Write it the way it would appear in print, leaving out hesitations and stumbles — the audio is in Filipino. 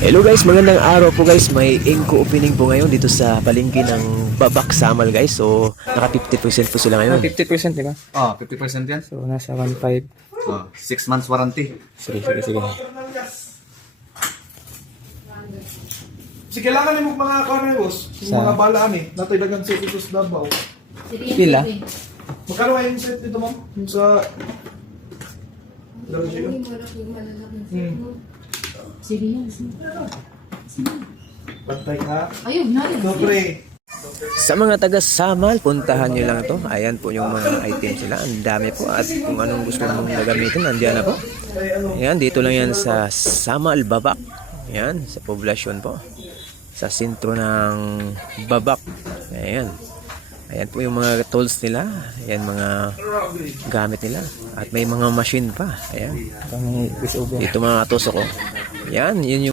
Hello guys, magandang araw po guys. May Inco opening po ngayon dito sa palengke ng Babak Samal guys. So, naka 50% po sila ngayon. 50%, di ba? Oh, 50% yan. So, nasa 1.5. Oh, 6 months warranty. Sige. Sige, kailangan mo mga karnevos, mga balaan eh. Natay dagang set ito sa Davao. Pila? Magkano nga yung set ito, ma'am? Yung sa... Bantay ka. Ayun, na rin. Dobre. Sa mga taga Samal, puntahan nyo lang to. Ayan po yung mga items sila. Ang dami po at kung anong gusto mong gagamitin, nandiyan na po. Ayan, dito lang yan sa Samal, Babak. Ayan, sa poblasyon po. Sa sentro ng Babak. Ayan. Ayan po yung mga tools nila. Ayan mga gamit nila. At may mga machine pa. Ayan. Kami, Dito mga tusok ko. Ayan, yun yung